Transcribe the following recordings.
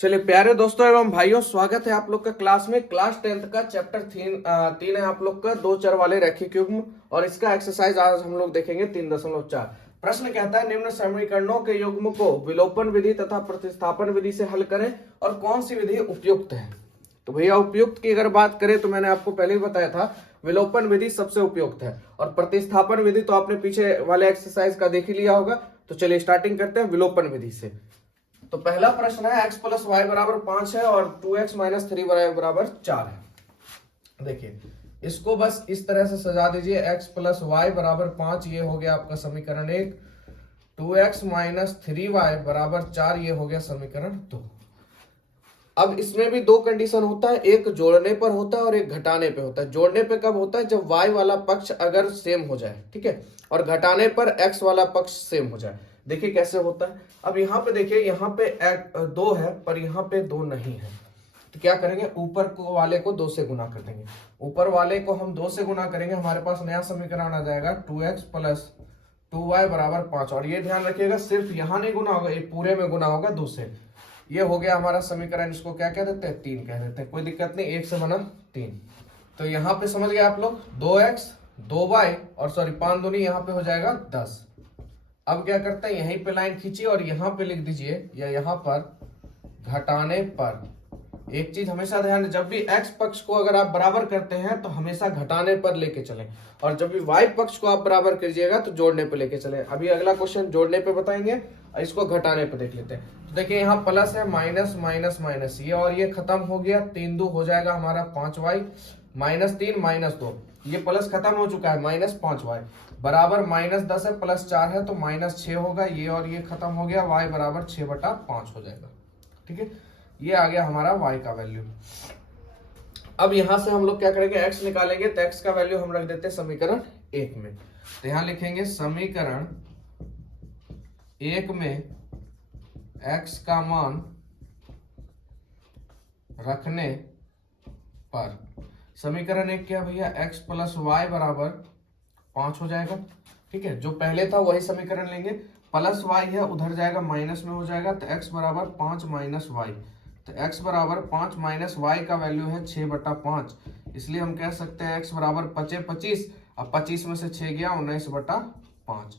चलिए प्यारे दोस्तों एवं भाइयों, स्वागत है आप लोग का क्लास में। क्लास 10th का चैप्टर 3 है आप लोग का, दो चर वाले रैखिक युग्म, और इसका एक्सरसाइज आज हम लोग देखेंगे 3.4। प्रश्न कहता है निम्न समीकरणों के युग्म को विलोपन विधि तथा प्रतिस्थापन विधि से हल करें और कौन सी विधि उपयुक्त है। तो भैया उपयुक्त की अगर बात करें तो मैंने आपको पहले ही बताया था विलोपन विधि सबसे उपयुक्त है, और प्रतिस्थापन विधि तो आपने पीछे वाले एक्सरसाइज का देख ही लिया होगा। तो चलिए स्टार्टिंग करते हैं विलोपन विधि से। तो पहला प्रश्न है x प्लस वाई बराबर 5 है और 2x माइनस 3 बराबर 4 है। देखिए इसको बस इस तरह से सजा दीजिए, x प्लस वाई बराबर 5 ये हो गया आपका समीकरण 1, 2x माइनस 3y बराबर 4 ये हो गया समीकरण 2। अब इसमें भी दो कंडीशन होता है, एक जोड़ने पर होता है और एक घटाने पे होता है। जोड़ने पे कब होता है? जब y वाला पक्ष अगर सेम हो जाए, ठीक है, और घटाने पर x वाला पक्ष सेम हो जाए। देखिए कैसे होता है। अब यहाँ पे देखिए, यहाँ पे 2 है पर यहाँ पे 2 नहीं है, तो क्या करेंगे? ऊपर को वाले को 2 से गुना कर देंगे। ऊपर वाले को हम 2 से गुना करेंगे, हमारे पास नया समीकरण आ जाएगा 2x प्लस 2y बराबर 5। और ये ध्यान रखिएगा, सिर्फ यहाँ नहीं गुना होगा, ये पूरे में गुना होगा 2 से। ये हो गया हमारा समीकरण, इसको क्या कह देते हैं? 3 कह देते हैं। कोई दिक्कत नहीं, 1 से बना 3। तो यहाँ पे समझ गए आप लोग, 2x 2y और सॉरी 5 दूनी यहाँ पे हो जाएगा 10। अब क्या करते हैं, यहीं पे लाइन खींचिए और यहाँ पे लिख दीजिए, या यहाँ पर घटाने पर। एक चीज हमेशा ध्यान दें, जब भी x पक्ष को अगर आप बराबर करते हैं तो हमेशा घटाने पर लेके चलें, और जब भी y पक्ष को आप बराबर कीजिएगा तो जोड़ने पे लेके चलें। अभी अगला क्वेश्चन जोड़ने पे बताएंगे, इसको घटाने पे देख लेते हैं। तो देखिए यहाँ प्लस है, माइनस माइनस माइनस, ये और ये खत्म हो गया, 3 2 हो जाएगा हमारा 5y, माइनस 3 माइनस 2, ये प्लस खत्म हो चुका है, माइनस 5y बराबर माइनस 10 है, प्लस 4 है तो माइनस 6 होगा, ये और ये खत्म हो गया, y बराबर 6/5 हो जाएगा। ठीक है, ये आ गया हमारा y का वैल्यू। अब यहां से हम लोग क्या करेंगे? x निकालेंगे, तो x का वैल्यू हम रख देते हैं समीकरण 1 में। तो यहां लिखेंगे समीकरण 1 में x का मान रखने पर समीकरण 1 क्या भैया? x प्लस वाई बराबर 5 हो जाएगा। ठीक है, जो पहले था वही समीकरण लेंगे, प्लस वाई है उधर जाएगा माइनस में हो जाएगा, तो x बराबर 5 माइनस वाई। तो x बराबर 5 माइनस वाई का वैल्यू है 6/5, इसलिए हम कह सकते हैं x बराबर 25। अब 25 में से 6 गया, 19/5।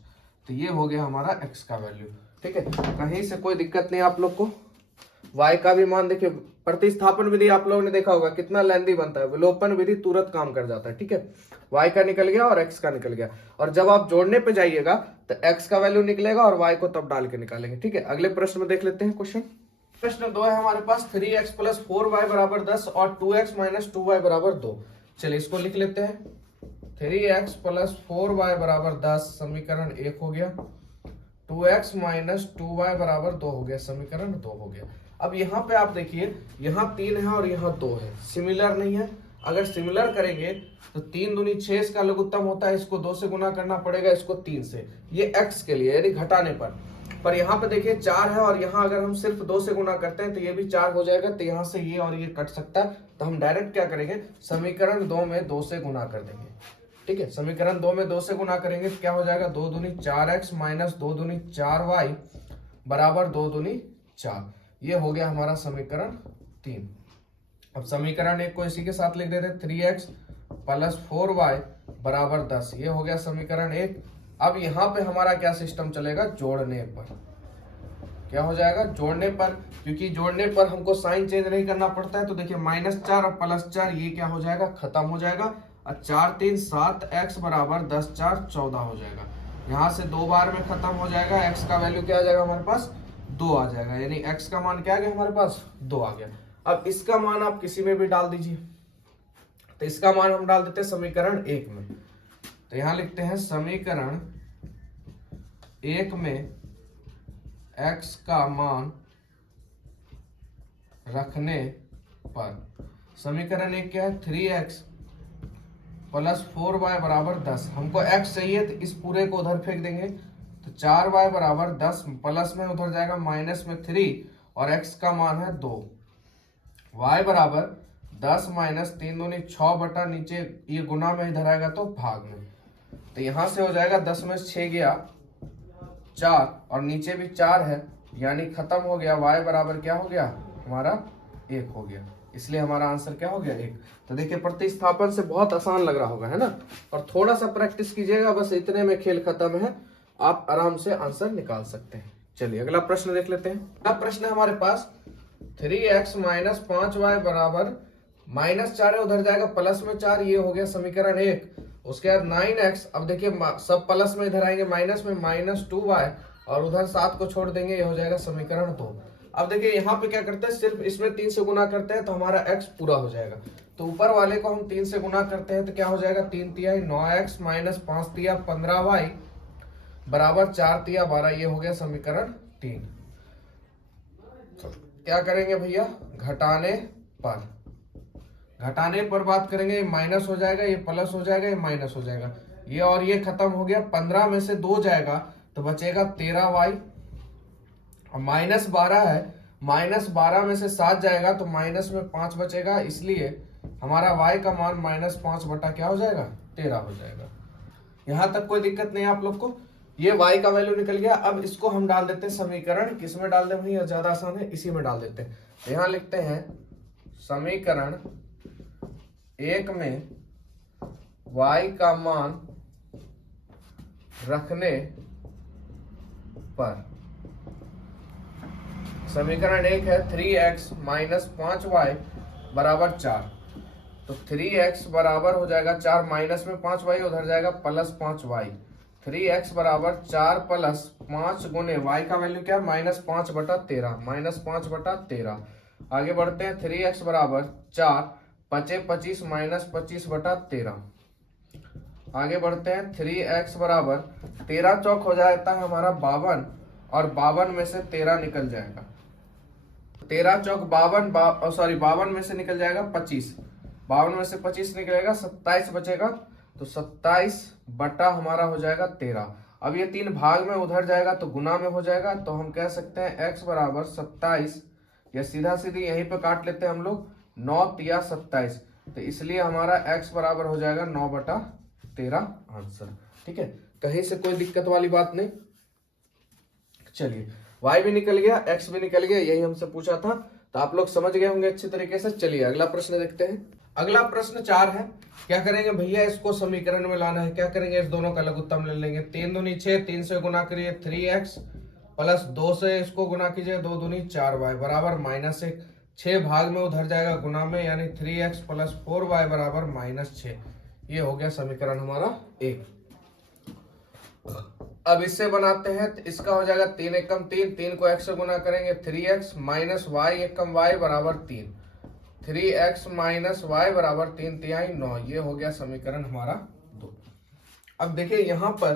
तो ये हो गया हमारा x का वैल्यू। ठीक है, कहीं से कोई दिक्कत नहीं आप लोग को। y का भी मान देखिए, प्रतिस्थापन विधि आप लोगों ने देखा होगा कितना लेंदी बनता है, विलोपन विधि तुरंत काम कर जाता है। ठीक है, y का निकल गया और x का निकल गया, और जब आप जोड़ने पे जाइएगा तो x का वैल्यू निकलेगा और y को तब डाल के निकालेंगे। ठीक है, अगले प्रश्न में देख लेते हैं क्वेश्चन। प्रश्न 2 है हमारे पास, 3x प्लस 4y बराबर 10 और 2x माइनस 2y बराबर 2। चलिए इसको लिख लेते हैं, 3x प्लस 4y बराबर 10 समीकरण 1 हो गया, 2x माइनस 2y बराबर 2 हो गया, समीकरण 2 हो गया। अब यहाँ पे आप देखिए, यहाँ 3 है और यहाँ 2 है, सिमिलर नहीं है। अगर सिमिलर करेंगे तो 3 दूनी 6 इसका लघुत्तम होता है, इसको 2 से गुना करना पड़ेगा, इसको 3 से, ये x के लिए यानी घटाने पर यहाँ पे देखिए 4 है और यहाँ अगर हम सिर्फ 2 से गुना करते हैं तो ये भी 4 हो जाएगा, तो यहाँ से ये और ये कट सकता है। तो हम डायरेक्ट क्या करेंगे, समीकरण 2 में 2 से गुना कर देंगे। ठीक है, समीकरण 2 में 2 से गुना करेंगे तो क्या हो जाएगा, 2 दूनी 4x माइनस 2 दूनी 4y बराबर 2 दूनी 4। ये हो गया हमारा समीकरण 3। अब समीकरण 1 को इसी के साथ लिख देते हैं, 3x प्लस 4y बराबर 10, ये हो गया समीकरण 1। अब यहाँ पे हमारा क्या सिस्टम चलेगा? जोड़ने पर। क्या हो जाएगा? जोड़ने पर, क्योंकि जोड़ने पर हमको साइन चेंज नहीं करना पड़ता है। तो देखिए -4 और +4 ये क्या हो जाएगा? खत्म हो जाएगा, और 4 3 7 x बराबर 10 4 14 हो जाएगा। यहाँ से 2 बार में खत्म हो जाएगा, x का वैल्यू क्या आ जाएगा हमारे पास? 2 आ जाएगा, यानी x का मान क्या आ गया हमारे पास? 2 आ गया। अब इसका मान आप किसी में भी डाल दीजिए, तो इसका मान हम डाल देते हैं समीकरण 1 में। तो यहां लिखते हैं समीकरण 1 में x का मान रखने पर समीकरण 1 क्या है? 3x प्लस 4y बराबर 10। हमको x चाहिए तो इस पूरे को उधर फेंक देंगे, तो 4y बराबर 10, प्लस में उधर जाएगा माइनस में 3, और x का मान है 2, y बराबर 10 माइनस 3 दूनी 6 बटा नीचे ये गुना में इधर आएगा तो भाग में। तो यहां से हो जाएगा 10 में 6 गया 4, और नीचे भी 4 है, यानी खत्म हो गया, y बराबर क्या हो गया? हमारा 1 हो गया, इसलिए हमारा आंसर क्या हो गया 1। तो देखिए प्रतिस्थापन से बहुत आसान लग रहा होगा, है ना। और थोड़ा सा प्रैक्टिस कीजिएगा, बस इतने में खेल खत्म है, आप आराम से आंसर निकाल सकते हैं। चलिए अगला प्रश्न देख लेते हैं। अगला प्रश्न है हमारे पास 3x माइनस 5y बराबर -4 है, उधर जाएगा प्लस में 4, ये हो गया समीकरण 1। उसके बाद 9x, अब देखिए सब प्लस में इधर आएंगे माइनस में, -2y और उधर 7 को छोड़ देंगे, ये हो जाएगा समीकरण 2। अब देखिए यहाँ पे क्या करते हैं, सिर्फ इसमें 3 से गुना करते हैं तो हमारा x पूरा हो जाएगा। तो ऊपर वाले को हम 3 से गुना करते हैं तो क्या हो जाएगा, 3 तिहाई 9x माइनस 5 तिया 15y बराबर 4 तिया 12, ये हो गया समीकरण 3। तो क्या करेंगे भैया, घटाने पर बात करेंगे, ये माइनस हो जाएगा, ये प्लस हो जाएगा, ये माइनस हो जाएगा, ये और ये खत्म हो गया। 15 में से 2 जाएगा तो बचेगा 13y, और -12 है, -12 में से 7 जाएगा तो माइनस में 5 बचेगा, इसलिए हमारा y का मान -5 बटा क्या हो जाएगा, 13 हो जाएगा। यहां तक कोई दिक्कत नहीं है आप लोग को, ये y का वैल्यू निकल गया। अब इसको हम डाल देते हैं समीकरण, किस में डाल दें भैया, ज्यादा आसान है, इसी में डाल देते हैं। यहां लिखते हैं समीकरण 1 में y का मान रखने पर, समीकरण 1 है 3x माइनस 5y बराबर 4, तो 3x बराबर हो जाएगा 4, माइनस में 5y उधर जाएगा प्लस 5y, 3x बराबर 4 प्लस 5 गुने y का वैल्यू क्या, -5 बटा 13, -5 बटा 13। आगे बढ़ते हैं, 3x बराबर 4 पचे 25 माइनस 25 बटा 13। आगे बढ़ते हैं, 3x बराबर 13 चौक हो जाता है हमारा 52, और 52 में से 13 निकल जाएगा, 13 चौक 52 में से निकल जाएगा 25, 52 में से 25 निकलेगा 27 बचेगा, तो 27 बटा हमारा हो जाएगा 13। अब ये 3 भाग में उधर जाएगा तो गुना में हो जाएगा, तो हम कह सकते हैं x बराबर 27, या सीधा सीधी यहीं पे काट लेते हैं हम लोग, 9 तिया 27, तो इसलिए हमारा x बराबर हो जाएगा 9 बटा 13 आंसर। ठीक है, कहीं से कोई दिक्कत वाली बात नहीं। चलिए y भी निकल गया, x भी निकल गया, यही हमसे पूछा था, तो आप लोग समझ गए होंगे अच्छे तरीके से। चलिए अगला प्रश्न देखते हैं। अगला प्रश्न 4 है, क्या करेंगे भैया, इसको समीकरण में लाना है। क्या करेंगे, इस दोनों का लघुत्तम ले लेंगे, 3 दूनी 6, 3 से गुना करिए 3x प्लस 2 से इसको गुना कीजिए, 2 दूनी 4y बराबर -1, 6 भाग में उधर जाएगा गुना में, यानी 3x प्लस 4y बराबर -6, ये हो गया समीकरण हमारा 1। अब इससे बनाते हैं, तो इसका हो जाएगा 3 एकम 3, 3 को x से गुना करेंगे 3x माइनस y एकम y बराबर 3, 3x माइनस y बराबर 3 तिहाई 9, ये हो गया समीकरण हमारा 2। अब देखिए यहाँ पर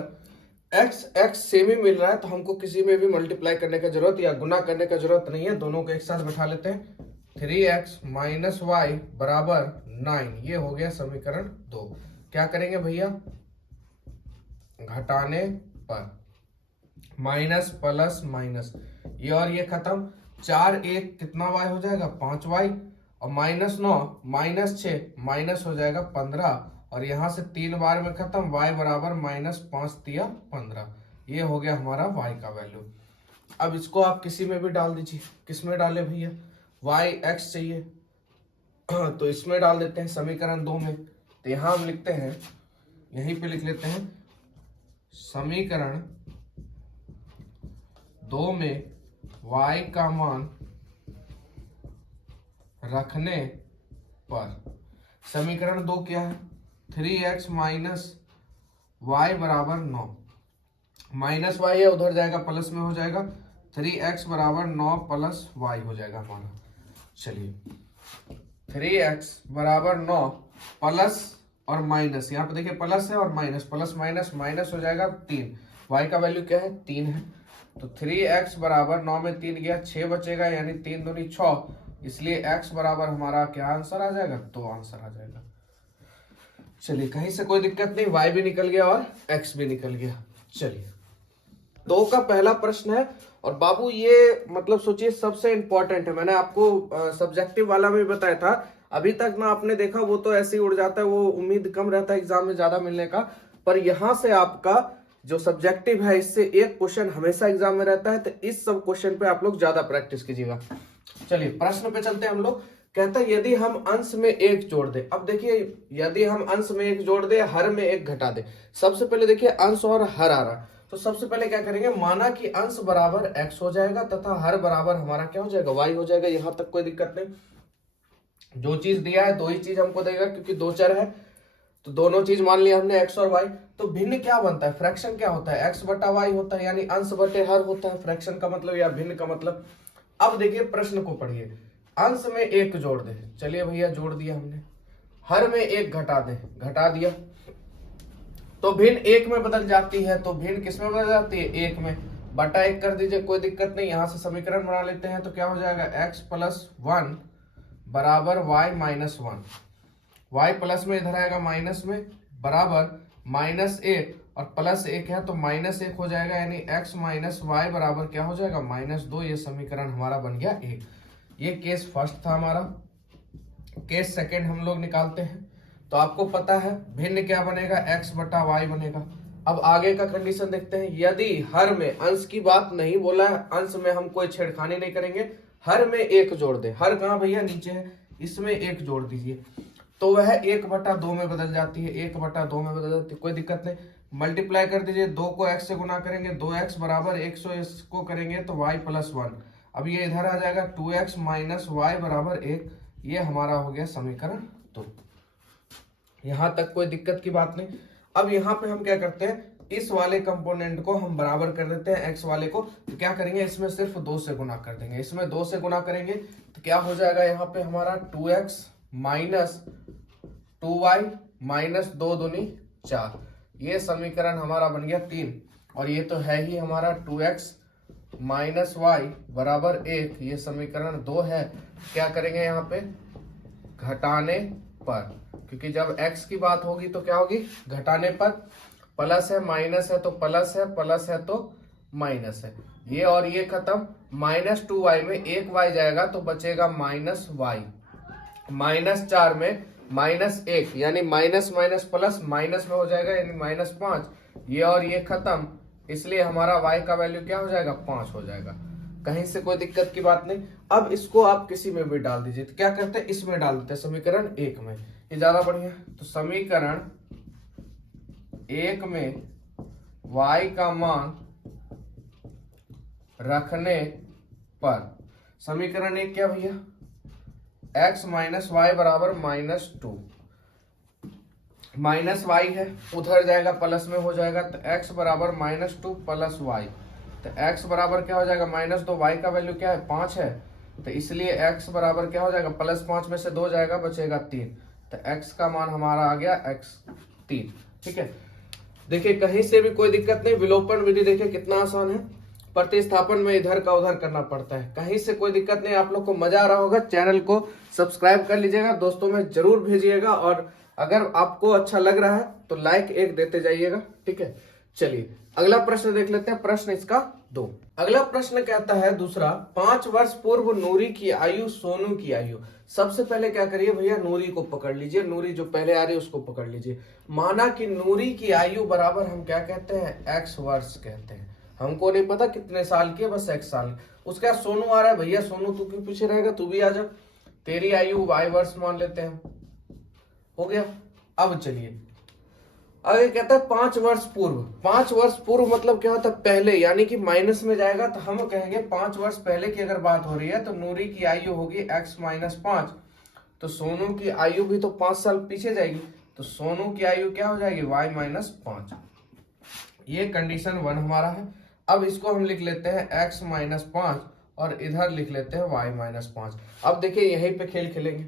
x सेम ही मिल रहा है, तो हमको किसी में भी मल्टीप्लाई करने का जरूरत या गुना करने का जरूरत नहीं है, दोनों को एक साथ बैठा लेते हैं। 3x माइनस y बराबर 9, ये हो गया समीकरण 2। क्या करेंगे भैया, घटाने पर माइनस प्लस माइनस, ये और ये खत्म, 4 1 कितना y हो जाएगा 5y, और -9 -6 माइनस हो जाएगा 15, और यहाँ से 3 बार में खत्म, y बराबर -5 तिया 15, ये हो गया हमारा y का वैल्यू। अब इसको आप किसी में भी डाल दीजिए, किस में डाले भैया, y x चाहिए तो इसमें डाल देते हैं समीकरण 2 में। तो यहाँ हम लिखते हैं, यहीं पे लिख लेते हैं समीकरण 2 में y का मान रखने पर, समीकरण 2 क्या है, 3x माइनस y बराबर 9, माइनस y है उधर जाएगा प्लस में हो जाएगा, 3x बराबर 9 प्लस y हो जाएगा हमारा। चलिए 3x बराबर 9 प्लस और माइनस, यहाँ पे देखिए प्लस है और माइनस, प्लस माइनस माइनस हो जाएगा 3, y का वैल्यू क्या है 3 है, तो 3x बराबर 9 में 3 गया 6 बचेगा, यानी 3 दूनी 6, इसलिए x बराबर हमारा क्या आंसर आ जाएगा, 2 आंसर आ जाएगा। चलिए कहीं से कोई दिक्कत नहीं, y भी निकल गया और x भी निकल गया। चलिए 2 का पहला प्रश्न है, और बाबू ये मतलब सोचिए सबसे इंपॉर्टेंट है, मैंने आपको सब्जेक्टिव वाला में बताया था, अभी तक ना आपने देखा वो तो ऐसे ही उड़ जाता है, वो उम्मीद कम रहता है एग्जाम में ज्यादा मिलने का, पर यहाँ से आपका जो सब्जेक्टिव है इससे एक क्वेश्चन हमेशा एग्जाम में रहता है, तो इस सब क्वेश्चन पे आप लोग ज्यादा प्रैक्टिस कीजिएगा। चलिए प्रश्न पे चलते हैं हम लोग। कहता है यदि हम अंश में एक जोड़ दे। अब देखिए यदि हम अंश में एक जोड़ दे, हर में एक घटा दे। सबसे पहले देखिए अंश और हर आ रहा, तो सबसे पहले क्या करेंगे, माना कि अंश बराबर x हो जाएगा तथा हर बराबर हमारा क्या हो जाएगा, y हो जाएगा। यहां तक कोई दिक्कत नहीं। जो चीज दिया है दो ही चीज हमको देगा, क्योंकि दो चर है तो दोनों चीज मान लिया हमने x और y। तो भिन्न क्या बनता है, फ्रैक्शन क्या होता है, x बटा y होता है, यानी अंश बटे हर होता है फ्रैक्शन का मतलब या भिन्न का मतलब। अब देखिए प्रश्न को पढ़िए, अंश में एक जोड़ दे, चलिए भैया जोड़ दिया हमने, हर में एक घटा दे, घटा दिया, तो भिन्न एक में बदल जाती है। तो भिन्न किस में बदल जाती है, एक में, बटा एक कर दीजिए, कोई दिक्कत नहीं। यहां से समीकरण बना लेते हैं, तो क्या हो जाएगा, x प्लस 1 बराबर y माइनस 1, y प्लस में इधर आएगा माइनस में, बराबर माइनस 1 और प्लस 1 है तो माइनस 1 हो जाएगा, यानी x माइनस वाई बराबर क्या हो जाएगा, माइनस 2। ये समीकरण हमारा बन गया 1। ये केस फर्स्ट था हमारा। केस सेकंड हम लोग निकालते हैं, तो आपको पता है भिन्न क्या बनेगा, x बटा वाई बनेगा। अब आगे का कंडीशन देखते हैं, यदि हर में, अंश की बात नहीं बोला है, अंश में हम कोई छेड़खानी नहीं करेंगे, हर में एक जोड़ दे, हर कहाँ भैया, नीचे है, इसमें एक जोड़ दीजिए, तो वह 1/2 में बदल जाती है, 1/2 में बदल जाती है, कोई दिक्कत नहीं। मल्टीप्लाई कर दीजिए, 2 को x से गुना करेंगे, 2x बराबर 100, इसको करेंगे तो y प्लस 1। अब ये इधर आ जाएगा 2x माइनस वाई बराबर 1। ये हमारा हो गया समीकरण 2। यहां तक कोई दिक्कत की बात नहीं। अब यहाँ पे हम क्या करते हैं, इस वाले कंपोनेंट को हम बराबर कर देते हैं x वाले को, तो क्या करेंगे, इसमें सिर्फ 2 से गुना कर देंगे, इसमें 2 से गुना करेंगे तो क्या हो जाएगा, यहाँ पे हमारा 2x माइनस 2y माइनस 2 दूनी 4। ये समीकरण हमारा बन गया 3। और ये तो है ही हमारा 2x माइनस वाई बराबर 1, ये समीकरण 2 है। क्या करेंगे यहाँ पे, घटाने पर, क्योंकि जब x की बात होगी तो क्या होगी, घटाने पर। प्लस है माइनस है तो प्लस है, प्लस है तो माइनस है, ये और ये खत्म। माइनस 2y में एक y जाएगा तो बचेगा माइनस वाई, माइनस 4 में माइनस 1, यानी माइनस माइनस प्लस माइनस में हो जाएगा, यानी माइनस 5, ये और ये खत्म, इसलिए हमारा y का वैल्यू क्या हो जाएगा, 5 हो जाएगा। कहीं से कोई दिक्कत की बात नहीं। अब इसको आप किसी में भी डाल दीजिए, तो क्या करते हैं, इसमें डाल देते हैं समीकरण 1 में, ये ज्यादा बढ़िया। तो समीकरण 1 में y का मान रखने पर, समीकरण 1 क्या भैया, x माइनस वाई बराबर माइनस 2, माइनस वाई है, उधर जाएगा प्लस में हो जाएगा, तो x बराबर माइनस 2 प्लस वाई, तो x बराबर क्या हो जाएगा, माइनस 2, y का वैल्यू क्या है, 5 है, तो इसलिए x बराबर क्या हो जाएगा, प्लस 5 में से 2 जाएगा, बचेगा 3, तो x का मान हमारा आ गया x 3। ठीक है, देखिए कहीं से भी कोई दिक्कत नहीं। विलोपन विधि देखिए कितना आसान है, प्रतिस्थापन में इधर का उधर करना पड़ता है, कहीं से कोई दिक्कत नहीं। आप लोग को मजा आ रहा होगा, चैनल को सब्सक्राइब कर लीजिएगा, दोस्तों में जरूर भेजिएगा, और अगर आपको अच्छा लग रहा है तो लाइक 1 देते जाइएगा। ठीक है, चलिए अगला प्रश्न देख लेते हैं, प्रश्न इसका 2। अगला प्रश्न कहता है दूसरा, 5 वर्ष पूर्व नूरी की आयु सोनू की आयु। सबसे पहले क्या करिए भैया, नूरी को पकड़ लीजिए, नूरी जो पहले आ रही है उसको पकड़ लीजिए। माना कि नूरी की आयु बराबर हम क्या कहते हैं, x वर्ष कहते हैं। हमको नहीं पता कितने साल की है, बस x साल। उसका सोनू आ रहा है, भैया सोनू तू क्यों पीछे रहेगा, तू भी आ जा, तेरी आयु y वर्ष मान लेते हैं, हो गया। अब चलिए आगे कहता है 5 वर्ष पूर्व। 5 वर्ष पूर्व मतलब क्या होता है, पहले, यानी कि माइनस में जाएगा, तो हम कहेंगे 5 वर्ष पहले की अगर बात हो रही है तो नूरी की आयु होगी x माइनस 5, तो सोनू की आयु भी तो 5 साल पीछे जाएगी, तो सोनू की आयु क्या हो जाएगी, y माइनस 5। ये कंडीशन 1 हमारा है। अब इसको हम लिख लेते हैं x माइनस 5 और इधर लिख लेते हैं y माइनस 5। अब देखिए यहीं पे खेल खेलेंगे,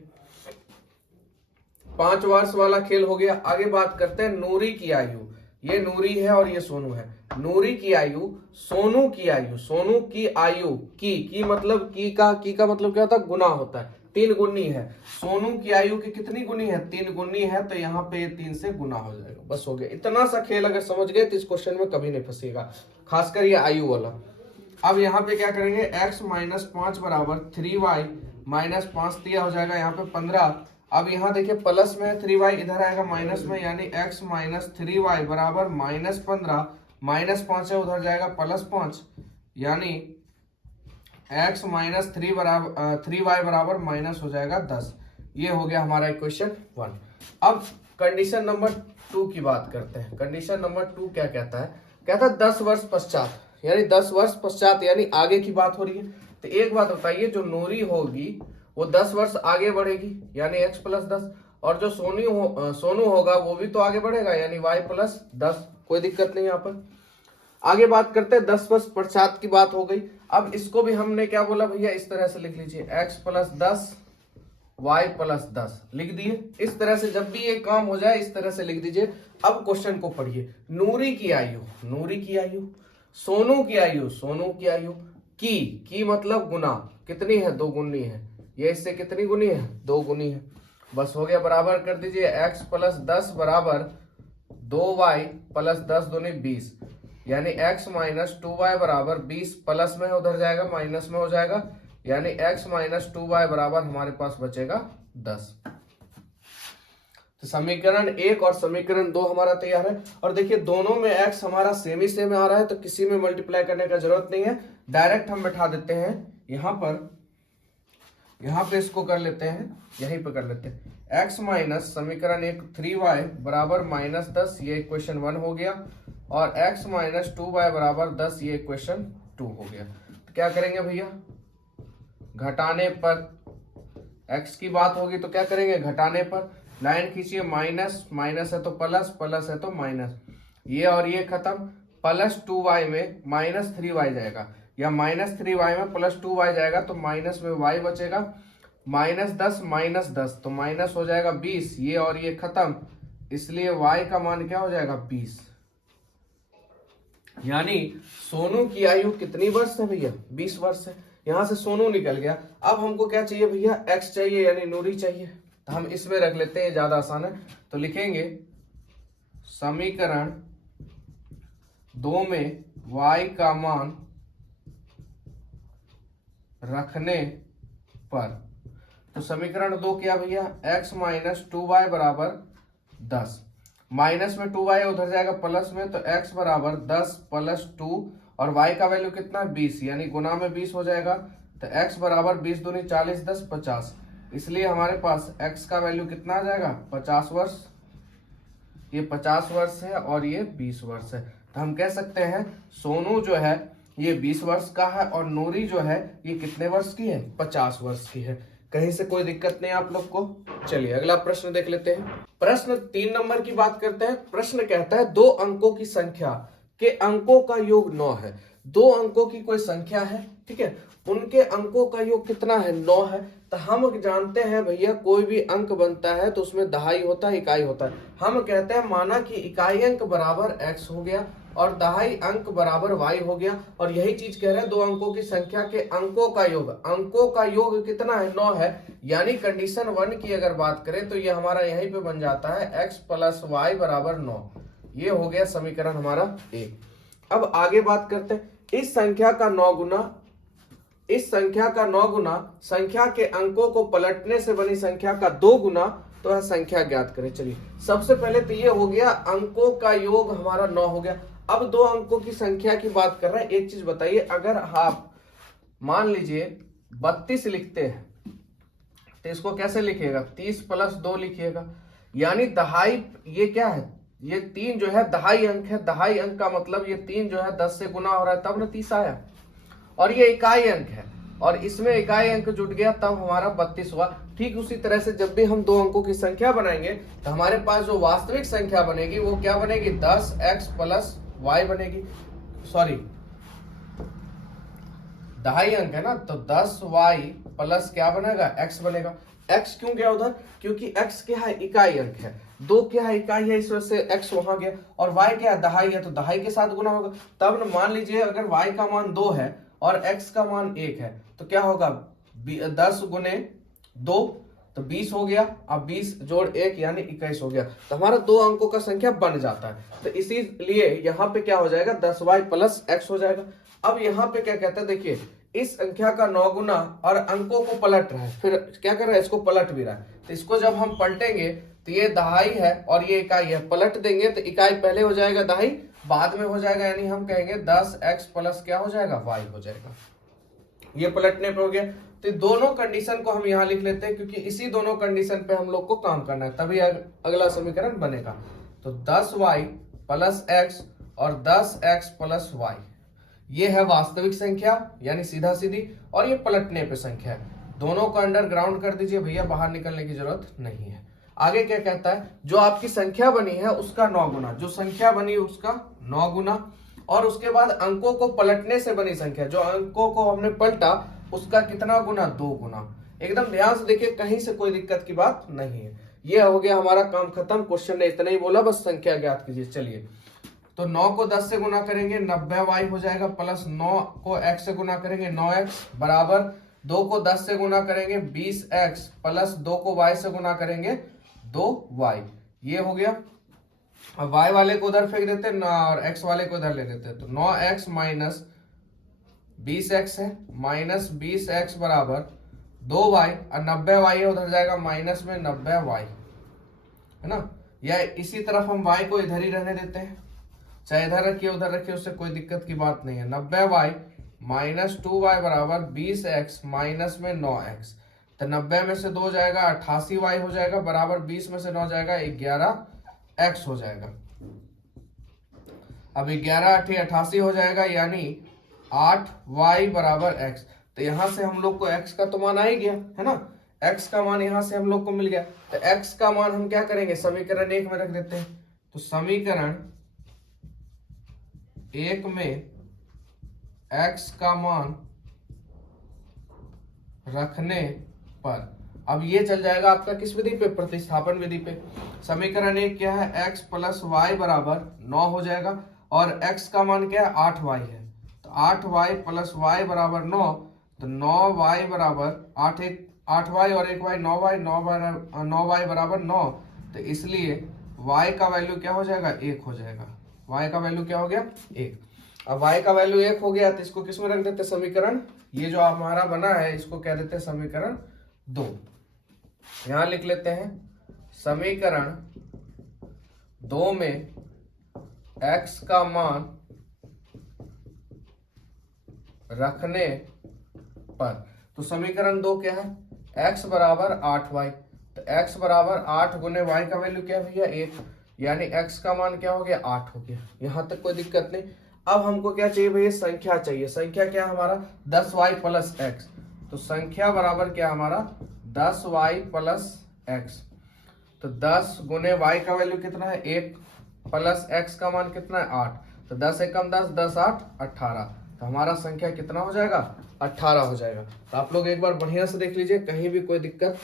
5 वर्ष वाला खेल हो गया। आगे बात करते हैं नूरी की आयु, ये नूरी है और ये सोनू है। नूरी की आयु, सोनू की आयु, सोनू की आयु की मतलब की का मतलब क्या होता है, गुना होता है, 3 गुनी है। सोनू की आयु की कितनी गुनी है, 3 गुनी है, तो यहाँ पे ये 3 से गुना हो जाएगा, बस हो गया। इतना सा खेल अगर समझ गए तो इस क्वेश्चन में कभी नहीं फंसेगा, खासकर ये आयु वाला। अब यहाँ पे क्या करेंगे, x माइनस 5 बराबर 3y माइनस 5 दिया हो जाएगा, यहाँ पे 15। अब यहाँ देखिए प्लस में 3y, इधर आएगा माइनस में, यानी x माइनस 3y बराबर माइनस 15, माइनस 5 है, उधर जाएगा प्लस 5, यानी x माइनस 3y बराबर माइनस हो जाएगा 10। ये हो गया हमारा इक्वेशन 1। अब कंडीशन नंबर 2 की बात करते हैं। कंडीशन नंबर 2 क्या कहता है? कहता है 10 वर्ष पश्चात, यानी 10 वर्ष पश्चात यानी आगे की बात हो रही है। तो एक बात बताइए, जो नूरी होगी वो 10 वर्ष आगे बढ़ेगी यानी x प्लस 10, और जो सोनू होगा वो भी तो आगे बढ़ेगा यानी y प्लस 10। कोई दिक्कत नहीं यहाँ पर। आगे बात करते हैं, 10 वर्ष पश्चात की बात हो गई। अब इसको भी हमने क्या बोला भैया, इस तरह से लिख लीजिए, x प्लस 10 y प्लस 10 लिख दिए। इस तरह से जब भी ये काम हो जाए इस तरह से लिख दीजिए। अब क्वेश्चन को पढ़िए। नूरी की आयु, सोनू की आयु की मतलब गुना, कितनी है? 2 गुनी है। ये इससे कितनी गुनी है? 2 गुनी है। बस हो गया, बराबर कर दीजिए। x प्लस 10 बराबर 2y प्लस 10 दूनी 20, यानी x माइनस 2y बराबर 20, प्लस में उधर जाएगा माइनस में हो जाएगा, यानी x माइनस 2y बराबर हमारे पास बचेगा 10। तो समीकरण 1 और समीकरण 2 हमारा तैयार है। और देखिए दोनों में x हमारा सेम ही सेम आ रहा है, तो किसी में मल्टीप्लाई करने का जरूरत नहीं है, डायरेक्ट हम बैठा देते हैं यहाँ पे इसको कर लेते हैं, यहीं पे कर लेते हैं। x माइनस समीकरण 1 3y बराबर माइनस 10, ये इक्वेशन 1 हो गया, और x माइनस 2y बराबर 10, ये इक्वेशन 2 हो गया। तो क्या करेंगे भैया, घटाने पर x की बात होगी तो क्या करेंगे, घटाने पर लाइन खींचिए, माइनस माइनस है तो प्लस, प्लस है तो माइनस, ये और ये खत्म, प्लस 2y में माइनस 3y जाएगा, या माइनस 3y में प्लस 2y जाएगा, तो माइनस में y बचेगा, माइनस 10 माइनस 10 तो माइनस हो जाएगा 20, ये और ये खत्म, इसलिए y का मान क्या हो जाएगा 20। यानी सोनू की आयु कितनी वर्ष है भैया, 20 वर्ष है। यहां से सोनू निकल गया। अब हमको क्या चाहिए भैया, x चाहिए यानी नूरी चाहिए, तो हम इसमें रख लेते हैं, ज्यादा आसान है। तो लिखेंगे समीकरण 2 में y का मान रखने पर, तो समीकरण 2 क्या भैया, x माइनस 2y बराबर 10, माइनस में 2y उधर जाएगा प्लस में, तो x बराबर 10 प्लस 2, और y का वैल्यू कितना 20, यानी गुना में 20 हो जाएगा, तो x बराबर 20 दूनी 40 10 50, इसलिए हमारे पास x का वैल्यू कितना आ जाएगा 50 वर्ष। ये 50 वर्ष है और ये 20 वर्ष है, तो हम कह सकते हैं सोनू जो है ये 20 वर्ष का है, और नूरी जो है ये कितने वर्ष की है, 50 वर्ष की है। कहीं से कोई दिक्कत नहीं आप लोग को। चलिए अगला प्रश्न देख लेते हैं। प्रश्न 3 नंबर की बात करते हैं। प्रश्न कहता है 2 अंकों की संख्या के अंकों का योग 9 है। 2 अंकों की कोई संख्या है, ठीक है, उनके अंकों का योग कितना है, 9 है। तो हम जानते हैं भैया कोई भी अंक बनता है तो उसमें दहाई होता है, इकाई होता है। हम कहते हैं माना कि इकाई अंक बराबर x हो गया और दहाई अंक बराबर y हो गया, और यही चीज कह रहे हैं 2 अंकों की संख्या के अंकों का योग कितना है, 9 है। यानी कंडीशन 1 की अगर बात करें तो ये हमारा यहीं पे बन जाता है x प्लस वाई बराबर 9। ये हो गया समीकरण हमारा 1। अब आगे बात करते हैं, इस संख्या का 9 गुना संख्या के अंकों को पलटने से बनी संख्या का 2 गुना, तो यह संख्या ज्ञात करें। चलिए सबसे पहले तो ये हो गया अंकों का योग हमारा 9 हो गया। अब 2 अंकों की संख्या की बात कर रहे हैं। एक चीज बताइए, अगर आप मान लीजिए 32 लिखते हैं तो इसको कैसे लिखिएगा, 30 प्लस 2 लिखिएगा, यानी दहाई, ये क्या है, ये 3 जो है दहाई अंक है। दहाई अंक का मतलब ये 3 जो है 10 से गुना हो रहा है तब ना 30 आया, और ये इकाई अंक है और इसमें इकाई अंक जुट गया तब हमारा 32 हुआ। ठीक उसी तरह से जब भी हम 2 अंकों की संख्या बनाएंगे तो हमारे पास जो वास्तविक संख्या बनेगी वो क्या बनेगी, 10x प्लस y बनेगी। सॉरी, दहाई अंक है ना, तो 10y प्लस क्या बनेगा, x बनेगा। x क्यों गया उधर, क्योंकि x क्या है, इकाई अंक है। 2 क्या है, इकाई है, इस वजह से x वहां गया, और y क्या है, दहाई है, तो दहाई के साथ गुना होगा। तब न मान लीजिए अगर y का मान 2 है और x का मान 1 है तो क्या होगा, 10 गुने 2 तो 20 हो गया, अब 20 जोड़ 1 यानी 21 हो गया। तो हमारा 2 अंकों का संख्या बन जाता है। तो इसीलिए यहाँ पे क्या हो जाएगा, 10y प्लस x हो जाएगा। अब यहाँ पे क्या कहता है, देखिए इस संख्या का 9 गुना और अंकों को पलट रहा है, फिर क्या कर रहा है, इसको पलट भी रहा है। तो इसको जब हम पलटेंगे तो ये दहाई है और ये इकाई है, पलट देंगे तो इकाई पहले हो जाएगा, दहाई बाद में हो जाएगा, यानी हम कहेंगे 10x प्लस क्या हो जाएगा, y हो जाएगा। ये पलटने पे हो गया। तो दोनों कंडीशन को हम यहाँ लिख लेते हैं, क्योंकि इसी दोनों कंडीशन पे हम लोग को काम करना है, तभी अगला समीकरण बनेगा। तो 10y प्लस एक्स और 10x प्लस वाई, ये है वास्तविक संख्या यानी सीधा सीधी, और ये पलटने पे संख्या है। दोनों को अंडरग्राउंड कर दीजिए भैया, बाहर निकलने की जरूरत नहीं है। आगे क्या कहता है, जो आपकी संख्या बनी है उसका 9 गुना, जो संख्या बनी उसका 9 गुना, और उसके बाद अंकों को पलटने से बनी संख्या, जो अंकों को हमने पलटा उसका कितना गुना, 2 गुना। एकदम ध्यान से देखिए, कहीं से कोई दिक्कत की बात नहीं है। ये हो गया हमारा काम खत्म। क्वेश्चन ने इतना ही बोला, बस संख्या ज्ञात कीजिए। चलिए, तो 9 को 10 से गुना करेंगे 90y हो जाएगा, प्लस 9 को x से गुना करेंगे 9x, बराबर 2 को 10 से गुना करेंगे 20x, प्लस 2 को y से गुना करेंगे 2y। ये हो गया। अब y वाले को उधर फेंक देते हैं और x वाले को इधर ले लेते हैं। तो 9x माइनस 20x है, माइनस 20x बराबर 2y, और 90y है उधर जाएगा माइनस में 90y, है ना। या इसी तरफ हम y को इधर ही रहने देते हैं, चाहे इधर रखिए उधर रखिए, उससे कोई दिक्कत की बात नहीं है। 90y माइनस 2y बराबर 20x माइनस में 9x। तो 90 में से 2 जाएगा 88y हो जाएगा, बराबर 20 में से 9 जाएगा 11x हो जाएगा। अब 11 8 88 हो जाएगा, यानी 8y बराबर x। तो यहां से हम लोग को x का तो मान आ ही गया, है ना। x का मान यहां से हम लोग को मिल गया। तो x का मान हम क्या करेंगे, समीकरण 1 में रख देते हैं। तो समीकरण 1 में x का मान रखने पर अब ये चल जाएगा आपका किस विधि पे, प्रतिस्थापन विधि पे। समीकरण 1 क्या है, x प्लस वाई बराबर 9 हो जाएगा, और x का मान क्या है, 8y है। तो 8y प्लस वाई बराबर 9, तो 9y बराबर 8y और 1y 9y बराबर 9। तो इसलिए y का वैल्यू क्या हो जाएगा, 1 हो जाएगा। y का वैल्यू क्या हो गया, 1। अब y का वैल्यू 1 हो गया, तो इसको किस में रख देते हैं, समीकरण, ये जो हमारा बना है इसको क्या देते हैं, समीकरण 2। यहां लिख लेते हैं समीकरण 2 में x का मान रखने पर। तो समीकरण 2 क्या है, x बराबर 8y। तो x बराबर 8 गुने y का वैल्यू क्या भैया, 1, यानी x का मान क्या हो गया, 8 हो गया। यहां तक कोई दिक्कत नहीं। अब हमको क्या चाहिए भैया, संख्या चाहिए। संख्या क्या हमारा, 10y प्लस x। तो संख्या बराबर क्या हमारा, 10y प्लस x। तो 10 गुने y का वैल्यू कितना है, 1, प्लस x का मान कितना है, 8। तो 10 एकम 10, 10 8 18। तो हमारा संख्या कितना हो जाएगा, 18 हो जाएगा। तो आप लोग एक बार बढ़िया से देख लीजिए, कहीं भी कोई दिक्कत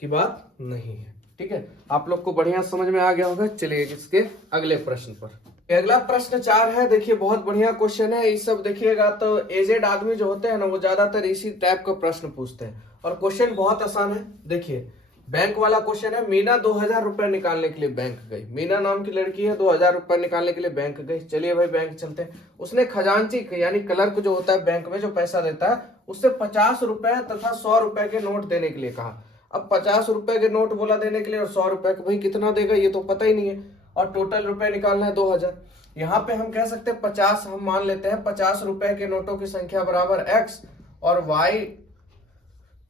की बात नहीं है, ठीक है। आप लोग को बढ़िया समझ में आ गया होगा। चलिए इसके अगले प्रश्न पर। अगला प्रश्न 4 है। देखिए बहुत बढ़िया क्वेश्चन है। ये सब देखिएगा तो एजेड आदमी जो होते हैं ना, वो ज्यादातर इसी टाइप का प्रश्न पूछते हैं, और क्वेश्चन बहुत आसान है। देखिए बैंक वाला क्वेश्चन है। मीना 2000 रुपए निकालने के लिए बैंक गई। मीना नाम की लड़की है, 2000 रुपए निकालने के लिए बैंक गई। चलिए भाई बैंक चलते हैं। उसने खजांची यानी क्लर्क जो होता है बैंक में, जो पैसा देता है, उससे 50 रुपए तथा 100 रुपए के नोट देने के लिए कहा। अब 50 रुपए के नोट बोला देने के लिए, और 100 रुपए भाई कितना देगा ये तो पता ही नहीं है, और टोटल रुपए निकालना है 2000। यहाँ पे हम कह सकते हैं 50, हम मान लेते हैं 50 रुपए के नोटों की संख्या बराबर x, और y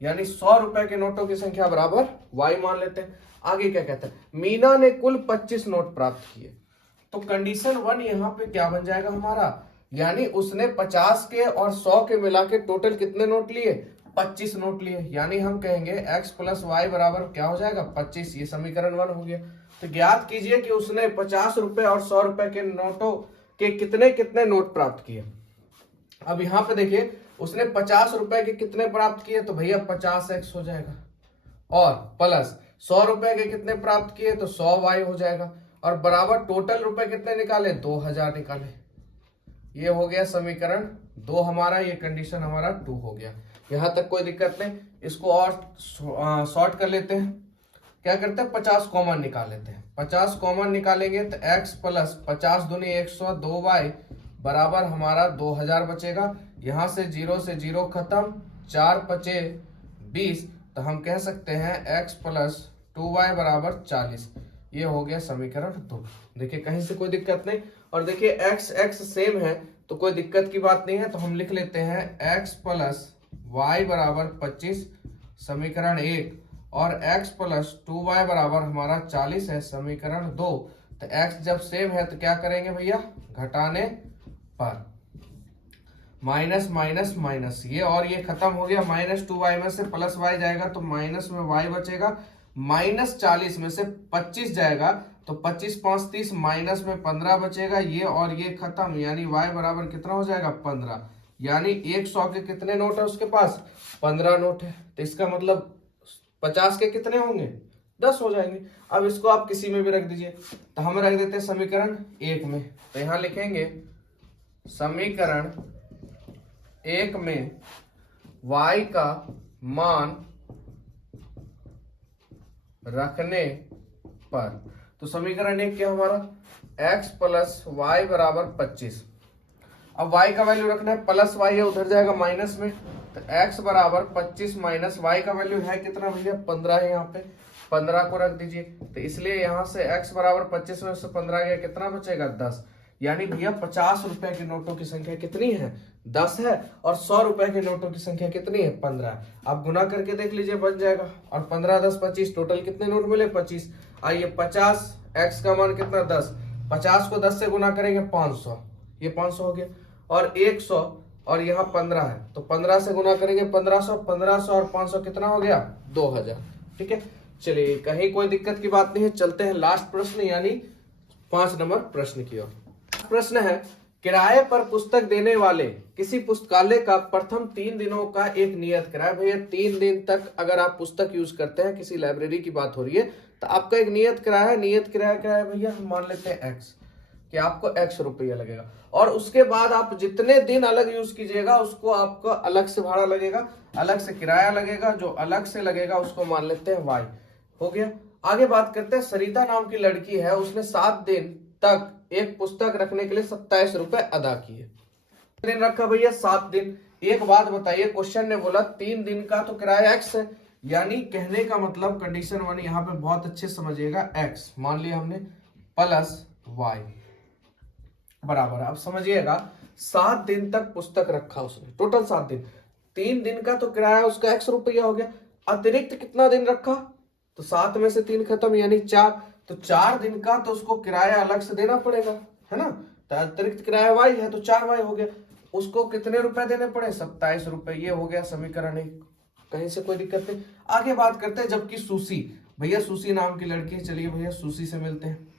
यानी 100 रुपए के नोटों की संख्या बराबर y मान लेते हैं। आगे क्या कहता है, मीना ने कुल 25 नोट प्राप्त किए। तो कंडीशन 1 यहाँ पे क्या बन जाएगा हमारा, यानी उसने 50 के और 100 के मिला के टोटल कितने नोट लिए, 25 नोट लिए। यानी हम कहेंगे x प्लस वाई बराबर क्या हो जाएगा, 25। ये समीकरण 1 हो गया। तो ज्ञात कीजिए कि उसने 50 रुपए और 100 रुपए के नोटों के कितने कितने नोट प्राप्त किए। अब यहाँ पे देखिए उसने 50 रुपए के कितने प्राप्त किए, तो भैया 50x हो जाएगा, और प्लस 100 रुपए के कितने प्राप्त किए, तो 100y हो जाएगा, और बराबर टोटल रुपए कितने निकाले, 2000 निकाले। ये हो गया समीकरण 2 हमारा। ये कंडीशन हमारा 2 हो गया। यहां तक कोई दिक्कत नहीं। इसको और शॉर्ट कर लेते हैं। क्या करते हैं, 50 कॉमन निकाल लेते हैं। 50 कॉमन निकालेंगे तो x प्लस 50 दूनी 102y बराबर हमारा 2000 बचेगा। यहां से 0 से 0 खत्म, 4 बचे 20। तो हम कह सकते हैं x प्लस 2y बराबर 40। ये हो गया समीकरण 2। देखिए कहीं से कोई दिक्कत नहीं। और देखिए x सेम है तो कोई दिक्कत की बात नहीं है। तो हम लिख लेते हैं x प्लस y बराबर 25 समीकरण 1 और x प्लस 2y बराबर हमारा 40 है समीकरण 2। तो x जब सेम है तो क्या करेंगे भैया, घटाने पर माइनस माइनस माइनस, ये और ये खत्म हो गया। माइनस 2y में से प्लस y जाएगा तो माइनस में y बचेगा। माइनस 40 में से 25 जाएगा तो 25 5 30, माइनस में 15 बचेगा। ये और ये खत्म, यानी y बराबर कितना हो जाएगा 15। यानी 100 के कितने नोट है उसके पास, 15 नोट है। तो इसका मतलब 50 के कितने होंगे, 10 हो जाएंगे। अब इसको आप किसी में भी रख दीजिए, तो हम रख देते हैं समीकरण 1 में। तो यहां लिखेंगे समीकरण 1 में y का मान रखने पर, तो समीकरण 1 क्या हमारा, x प्लस वाई बराबर 25। अब y का वैल्यू रखना है, प्लस y है उधर जाएगा माइनस में, तो x बराबर 25 माइनस y का वैल्यू है कितना भैया, 15 है। यहाँ पे 15 को रख दीजिए, तो इसलिए यहाँ से x बराबर 25 में से 15 गया, कितना बचेगा 10। यानी भैया 50 रुपए के नोटों की संख्या कितनी है, 10 है। और 100 रुपए के नोटों की संख्या कितनी है, 15। आप गुना करके देख लीजिए, बन जाएगा। और 15 10 25, टोटल कितने नोट मिले, 25। आइए 50, x का मान कितना 10, 50 को 10 से गुना करेंगे 500, ये 500 हो गया। और 100 और यहाँ 15 है, तो 15 से गुना करेंगे 1500, 1500 और 500 कितना हो गया, 2000। ठीक है, चलिए कहीं कोई दिक्कत की बात नहीं है। चलते हैं लास्ट प्रश्न यानी 5 नंबर प्रश्न की ओर। प्रश्न है, किराए पर पुस्तक देने वाले किसी पुस्तकालय का प्रथम 3 दिनों का एक नियत किराया। भैया 3 दिन तक अगर आप पुस्तक यूज करते हैं, किसी लाइब्रेरी की बात हो रही है, तो आपका एक नियत किराया है। नियत किराया क्या है भैया, हम मान लेते हैं x, कि आपको x रुपया लगेगा। और उसके बाद आप जितने दिन अलग यूज कीजिएगा उसको आपको अलग से भाड़ा लगेगा, अलग से किराया लगेगा। जो अलग से लगेगा उसको मान लेते हैं y। हो गया। आगे बात करते हैं, सरिता नाम की लड़की है, उसने 7 दिन तक एक पुस्तक रखने के लिए 27 रुपए अदा किए। दिन रखा भैया 7 दिन। एक बात बताइए, क्वेश्चन ने बोला 3 दिन का तो किराया x है, यानी कहने का मतलब कंडीशन 1 यहाँ पे बहुत अच्छे समझिएगा, x मान लिया हमने प्लस y बराबर। अब समझिएगा 7 दिन तक पुस्तक रखा उसने, टोटल 7 दिन। 3 दिन का तो किराया उसका x रुपया हो गया, अतिरिक्त कितना दिन रखा, तो 7 में से 3 खत्म यानी 4, तो 4 दिन का तो उसको किराया अलग से देना पड़ेगा, है ना। तो अतिरिक्त किराया y है तो 4y हो गया। उसको कितने रुपए देने पड़े, 27 रुपए। ये हो गया समीकरण 1, कहीं से कोई दिक्कत नहीं। आगे बात करते हैं, जबकि सुसी, भैया सुसी नाम की लड़की है, चलिए भैया सुसी से मिलते हैं।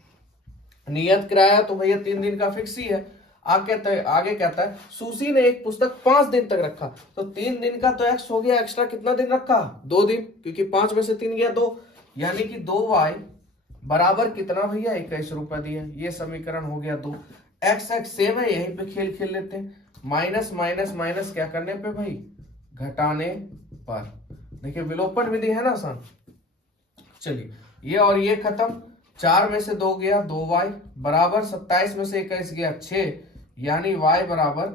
नियत किराया तो भैया 3 दिन का फिक्स ही है। आगे कहता है सुसी ने एक पुस्तक 5 दिन तक रखा, तो 3 दिन का तो x हो गया, एक्स्ट्रा कितना दिन रखा, 2 दिन, क्योंकि 5 में से 3 गया 2, यानी कि 2y बराबर कितना भैया, 21 रुपए दिया। ये समीकरण हो गया 2। x सेम है, यहीं पे खेल खेल लेते हैं। माइनस माइनस माइनस क्या करने पे भाई, घटाने पर। देखिए विलोपन विधि है ना आसान। चलिए ये और ये खत्म, 4 में से 2 गया 2y बराबर 27 में से 21 गया 6, यानी y बराबर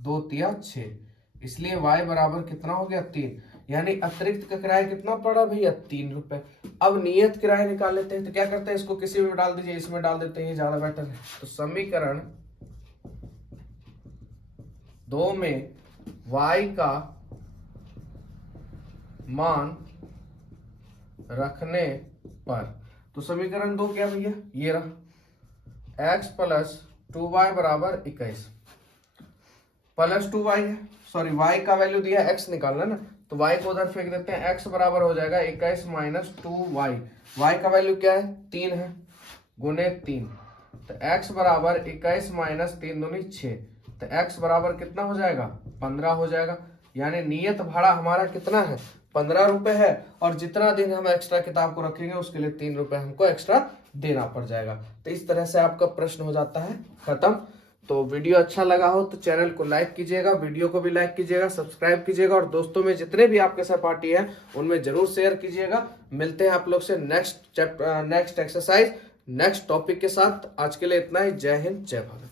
2 तिया 6। इसलिए y बराबर कितना हो गया 3, यानी अतिरिक्त का किराया कितना पड़ा भैया, 3 रुपए। अब नियत किराया निकाल लेते हैं, तो क्या करते हैं, इसको किसी में डाल दीजिए, इसमें डाल देते हैं, ये ज्यादा बेटर है। तो समीकरण 2 में y का मान रखने पर, तो समीकरण 2 क्या भैया, ये रहा, x प्लस 2y बराबर 21 प्लस 2y है, सॉरी y का वैल्यू दिया, x निकालना ना, तो y को उधर फेंक देते हैं। x बराबर हो जाएगा 21 माइनस 2y, y का वैल्यू क्या है 3 है, गुने 3, तो x बराबर 21 माइनस 3 दूनी 6, तो x बराबर कितना हो जाएगा 15 हो जाएगा। यानी नियत भाड़ा हमारा कितना है, 15 रुपए है। और जितना दिन हम एक्स्ट्रा किताब को रखेंगे उसके लिए 3 रुपए हमको एक्स्ट्रा देना पड़ जाएगा। तो इस तरह से आपका प्रश्न हो जाता है खत्म। तो वीडियो अच्छा लगा हो तो चैनल को लाइक कीजिएगा, वीडियो को भी लाइक कीजिएगा, सब्सक्राइब कीजिएगा, और दोस्तों में जितने भी आपके सहपाठी हैं उनमें जरूर शेयर कीजिएगा। मिलते हैं आप लोग से नेक्स्ट एक्सरसाइज नेक्स्ट टॉपिक के साथ। आज के लिए इतना ही। जय हिंद, जय भारत।